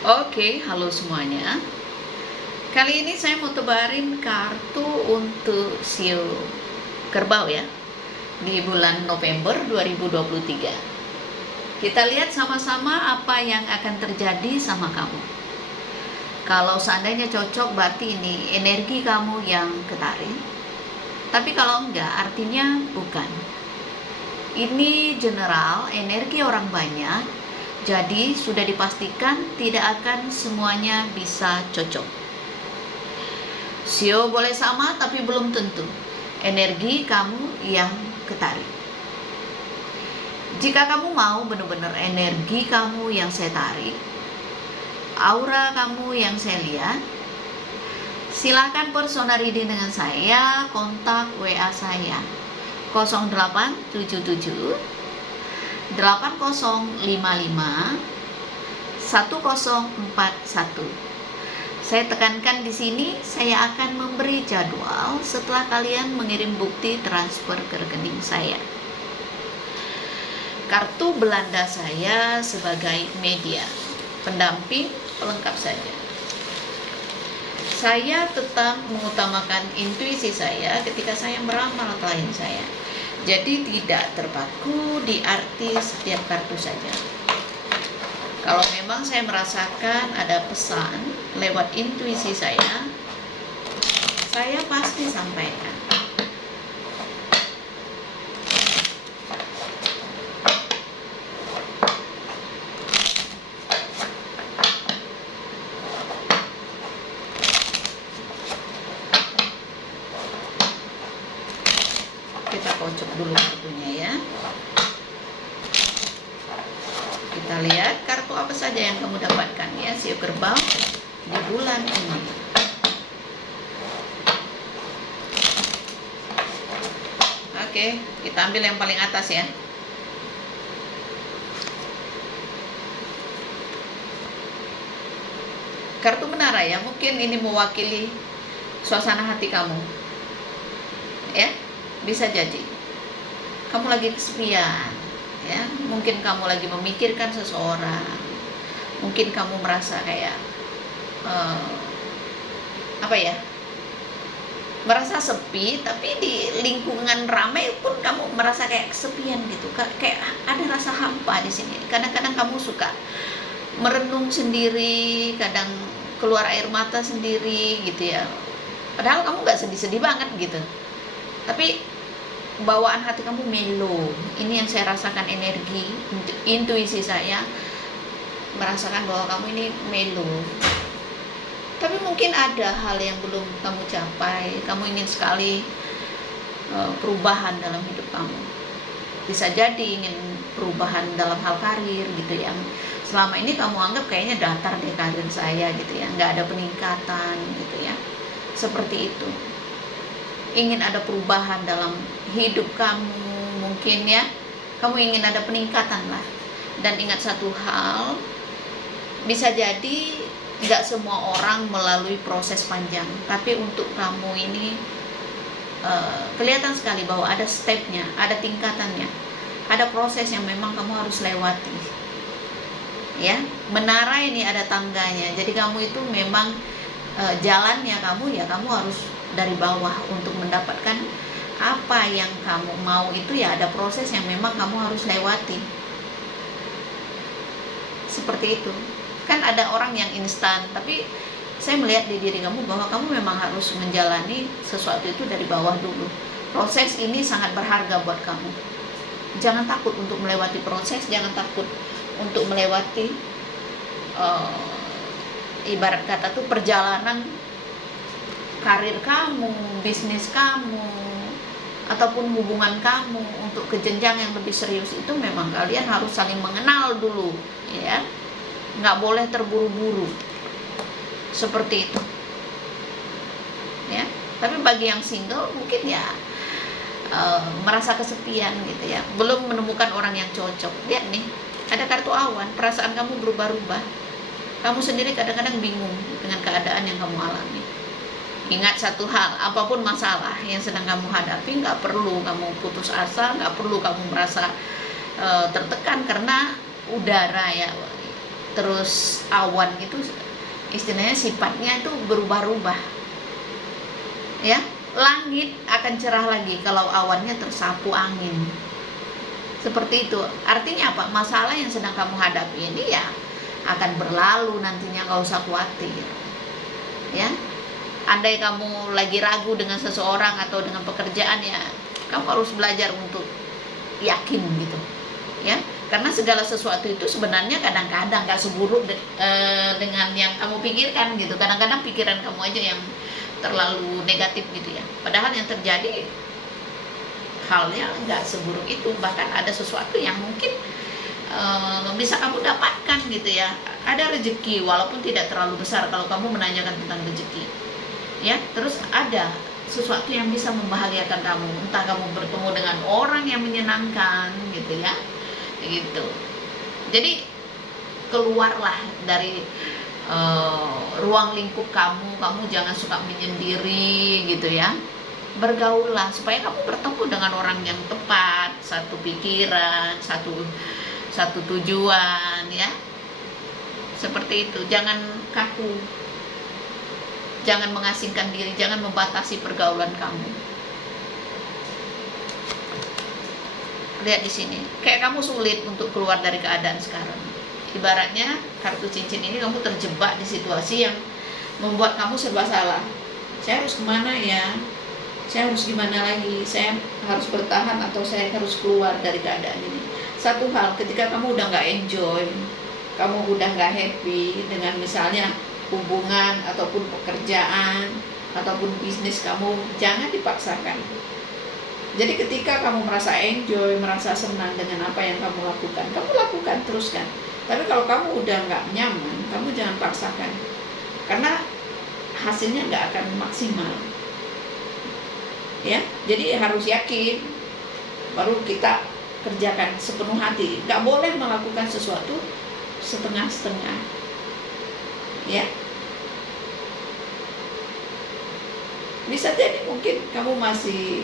Oke, halo semuanya. Kali ini saya mau tebarin kartu untuk Sio Kerbau ya, di bulan November 2023. Kita lihat sama-sama apa yang akan terjadi sama kamu. Kalau seandainya cocok, berarti ini energi kamu yang ketarik. Tapi kalau enggak, artinya bukan. Ini general, energi orang banyak, jadi sudah dipastikan tidak akan semuanya bisa cocok. Sio boleh sama tapi belum tentu energi kamu yang ketarik. Jika kamu mau benar-benar energi kamu yang saya tarik, aura kamu yang saya lihat, silakan personal reading dengan saya, kontak WA saya 0877 8055 1041. Saya tekankan di sini, saya akan memberi jadwal setelah kalian mengirim bukti transfer ke rekening saya. Kartu Belanda saya sebagai media, pendamping, pelengkap saja. Saya tetap mengutamakan intuisi saya ketika saya meramal klien saya. Jadi tidak terpaku di arti setiap kartu saja. Kalau memang saya merasakan ada pesan lewat intuisi saya pasti sampaikan. Kita kocok dulu kartunya ya. Kita lihat kartu apa saja yang kamu dapatkan ya, Sio Kerbau di bulan ini. Oke, kita ambil yang paling atas ya. Kartu menara ya, mungkin ini mewakili suasana hati kamu. Ya, bisa jadi kamu lagi kesepian ya, mungkin kamu lagi memikirkan seseorang, mungkin kamu merasa kayak merasa sepi, tapi di lingkungan ramai pun kamu merasa kayak kesepian gitu, kayak ada rasa hampa di sini. Kadang-kadang kamu suka merenung sendiri, kadang keluar air mata sendiri gitu ya, padahal kamu gak sedih-sedih banget gitu, tapi bawaan hati kamu melo. Ini yang saya rasakan, energi intuisi saya merasakan bahwa kamu ini melo, tapi mungkin ada hal yang belum kamu capai. Kamu ingin sekali perubahan dalam hidup kamu. Bisa jadi ingin perubahan dalam hal karir gitu, yang selama ini kamu anggap kayaknya datar deh karir saya gitu ya, nggak ada peningkatan gitu ya, seperti itu. Ingin ada perubahan dalam hidup kamu mungkin ya, kamu ingin ada peningkatan lah. Dan ingat satu hal, bisa jadi nggak semua orang melalui proses panjang, tapi untuk kamu ini kelihatan sekali bahwa ada stepnya, ada tingkatannya, ada proses yang memang kamu harus lewati ya. Menara ini ada tangganya, jadi kamu itu memang jalannya kamu harus dari bawah untuk mendapatkan apa yang kamu mau. Itu ya ada proses yang memang kamu harus lewati, seperti itu kan. Ada orang yang instan, tapi saya melihat di diri kamu bahwa kamu memang harus menjalani sesuatu itu dari bawah dulu. Proses ini sangat berharga buat kamu. Jangan takut untuk melewati proses, jangan takut untuk melewati ibarat kata tuh perjalanan karir kamu, bisnis kamu, ataupun hubungan kamu untuk ke jenjang yang lebih serius. Itu memang kalian harus saling mengenal dulu ya, nggak boleh terburu-buru, seperti itu ya. Tapi bagi yang single mungkin ya merasa kesepian gitu ya, belum menemukan orang yang cocok. Lihat nih, ada kartu awan, perasaan kamu berubah-ubah. Kamu sendiri kadang-kadang bingung dengan keadaan yang kamu alami. Ingat satu hal, apapun masalah yang sedang kamu hadapi, nggak perlu kamu putus asa, nggak perlu kamu merasa tertekan, karena udara ya, terus awan itu istilahnya sifatnya itu berubah-ubah ya. Langit akan cerah lagi kalau awannya tersapu angin. Seperti itu. Artinya apa? Masalah yang sedang kamu hadapi ini ya akan berlalu nantinya, nggak usah khawatir ya. Andai kamu lagi ragu dengan seseorang atau dengan pekerjaan, ya kamu harus belajar untuk yakin gitu ya. Karena segala sesuatu itu sebenarnya kadang-kadang gak seburuk dengan yang kamu pikirkan gitu. Kadang-kadang pikiran kamu aja yang terlalu negatif gitu ya. Padahal yang terjadi halnya gak seburuk itu. Bahkan ada sesuatu yang mungkin bisa kamu dapatkan gitu ya. Ada rezeki walaupun tidak terlalu besar kalau kamu menanyakan tentang rezeki ya. Terus ada sesuatu yang bisa membahagiakan kamu, entah kamu bertemu dengan orang yang menyenangkan gitu ya, gitu. Jadi keluarlah dari ruang lingkup kamu jangan suka menyendiri gitu ya. Bergaullah supaya kamu bertemu dengan orang yang tepat, satu pikiran, satu tujuan ya. Seperti itu. Jangan kaku, jangan mengasingkan diri, jangan membatasi pergaulan kamu. Lihat di sini, kayak kamu sulit untuk keluar dari keadaan sekarang. Ibaratnya kartu cincin ini kamu terjebak di situasi yang membuat kamu serba salah. Saya harus kemana ya? Saya harus gimana lagi? Saya harus bertahan atau saya harus keluar dari keadaan ini? Satu hal, ketika kamu udah nggak enjoy, kamu udah nggak happy dengan misalnya hubungan ataupun pekerjaan ataupun bisnis kamu, jangan dipaksakan. Jadi ketika kamu merasa enjoy, merasa senang dengan apa yang kamu lakukan teruskan. Tapi kalau kamu udah nggak nyaman, kamu jangan paksakan, karena hasilnya nggak akan maksimal ya. Jadi harus yakin baru kita kerjakan sepenuh hati. Nggak boleh melakukan sesuatu setengah-setengah ya. Bisa jadi mungkin kamu masih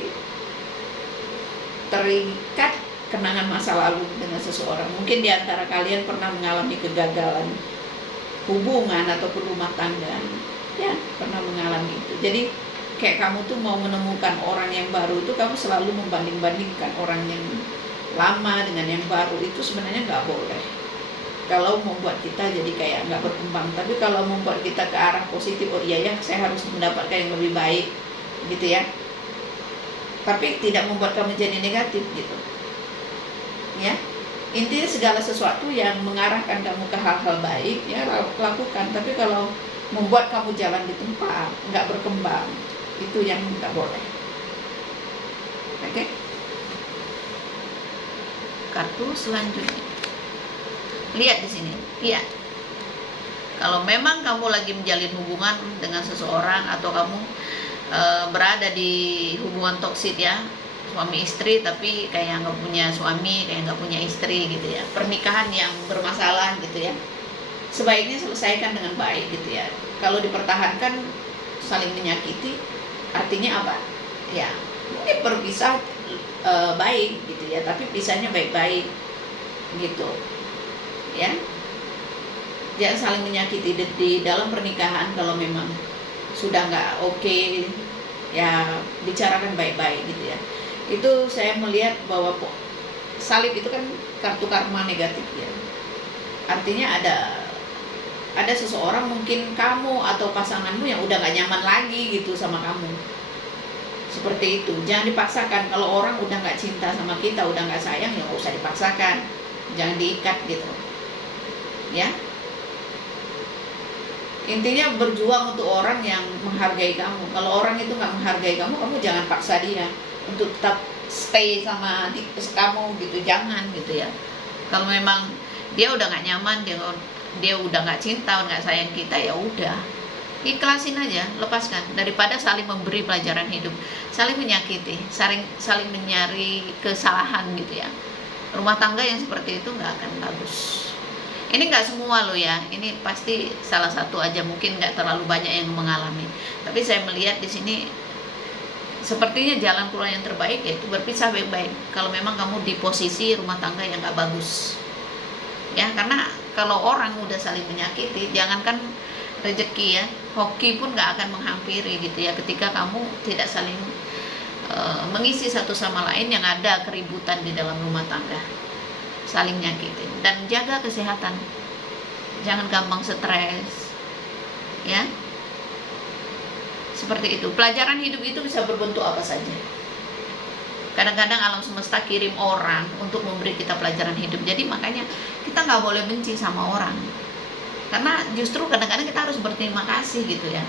terikat kenangan masa lalu dengan seseorang. Mungkin di antara kalian pernah mengalami kegagalan hubungan ataupun rumah tangga ya, pernah mengalami itu. Jadi kayak kamu tuh mau menemukan orang yang baru itu, kamu selalu membanding-bandingkan orang yang lama dengan yang baru. Itu sebenarnya nggak boleh. Kalau membuat kita jadi kayak nggak berkembang. Tapi kalau membuat kita ke arah positif, oh iya ya, saya harus mendapatkan yang lebih baik gitu ya. Tapi tidak membuat kamu jadi negatif gitu ya. Intinya segala sesuatu yang mengarahkan kamu ke hal-hal baik ya lakukan. Tapi kalau membuat kamu jalan di tempat, nggak berkembang, itu yang nggak boleh. Oke? Kartu selanjutnya, lihat di sini. Iya, kalau memang kamu lagi menjalin hubungan dengan seseorang atau kamu berada di hubungan toksik ya, suami istri tapi kayak nggak punya suami, kayak nggak punya istri gitu ya, pernikahan yang bermasalah gitu ya, sebaiknya selesaikan dengan baik gitu ya. Kalau dipertahankan saling menyakiti, artinya apa ya, mungkin berpisah baik gitu ya, tapi pisahnya baik-baik gitu ya. Jangan saling menyakiti di dalam pernikahan. Kalau memang sudah nggak oke ya, bicarakan baik-baik gitu ya. Itu saya melihat bahwa salib itu kan kartu karma negatif ya. Artinya ada seseorang, mungkin kamu atau pasanganmu yang udah nggak nyaman lagi gitu sama kamu. Seperti itu. Jangan dipaksakan. Kalau orang udah nggak cinta sama kita, udah nggak sayang, ya nggak usah dipaksakan. Jangan diikat gitu ya. Intinya berjuang untuk orang yang menghargai kamu. Kalau orang itu nggak menghargai kamu, kamu jangan paksa dia untuk tetap stay sama kamu gitu, jangan gitu ya. Kalau memang dia udah nggak nyaman, dia udah nggak cinta, nggak sayang kita, ya udah ikhlasin aja, lepaskan. Daripada saling memberi pelajaran hidup, saling menyakiti, saling menyari kesalahan gitu ya. Rumah tangga yang seperti itu nggak akan bagus. Ini nggak semua loh ya, ini pasti salah satu aja, mungkin nggak terlalu banyak yang mengalami. Tapi saya melihat di sini sepertinya jalan keluar yang terbaik yaitu berpisah baik-baik. Kalau memang kamu di posisi rumah tangga yang nggak bagus ya, karena kalau orang udah saling menyakiti, jangankan rezeki ya, hoki pun nggak akan menghampiri gitu ya, ketika kamu tidak saling mengisi satu sama lain, yang ada keributan di dalam rumah tangga, saling nyakitin. Dan jaga kesehatan, jangan gampang stres ya, seperti itu. Pelajaran hidup itu bisa berbentuk apa saja. Kadang-kadang alam semesta kirim orang untuk memberi kita pelajaran hidup. Jadi makanya kita nggak boleh benci sama orang, karena justru kadang-kadang kita harus berterima kasih gitu ya.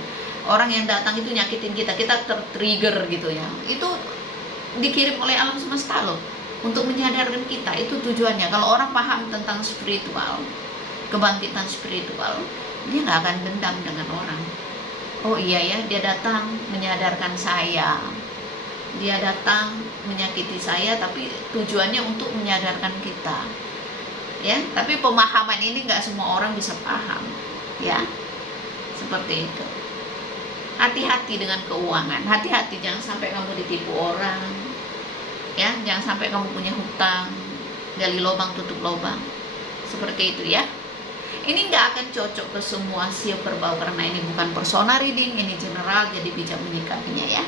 Orang yang datang itu nyakitin kita, kita tertrigger gitu ya, itu dikirim oleh alam semesta loh, untuk menyadarkan kita. Itu tujuannya. Kalau orang paham tentang spiritual, kebangkitan spiritual, dia nggak akan dendam dengan orang. Oh iya ya, dia datang menyadarkan saya, dia datang menyakiti saya, tapi tujuannya untuk menyadarkan kita ya. Tapi pemahaman ini nggak semua orang bisa paham ya, seperti itu. Hati-hati dengan keuangan, hati-hati jangan sampai kamu ditipu orang ya, jangan sampai kamu punya hutang, gali lubang tutup lubang, seperti itu ya. Ini nggak akan cocok ke semua sio kerbau, karena ini bukan persona reading, ini general, jadi bijak menyikapinya ya.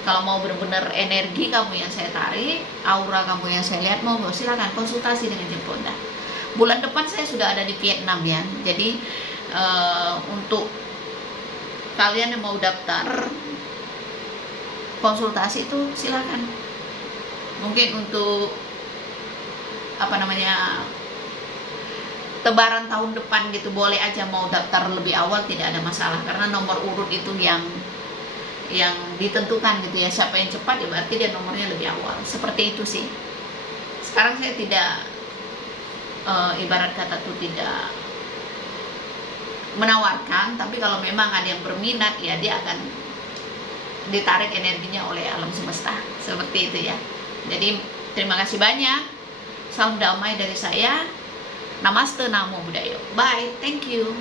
Kalau mau benar-benar energi kamu yang saya tarik, aura kamu yang saya lihat, mau silakan konsultasi dengan Jemponda. Bulan depan saya sudah ada di Vietnam ya, jadi untuk kalian yang mau daftar konsultasi itu silakan. Mungkin untuk tebaran tahun depan gitu, boleh aja mau daftar lebih awal, tidak ada masalah, karena nomor urut itu yang ditentukan gitu ya. Siapa yang cepat ya berarti dia nomornya lebih awal, seperti itu sih. Sekarang saya tidak ibarat kata tuh tidak menawarkan, tapi kalau memang ada yang berminat ya dia akan ditarik energinya oleh alam semesta, seperti itu ya. Jadi terima kasih banyak, salam damai dari saya. Namaste, namo buddhaya, bye, thank you.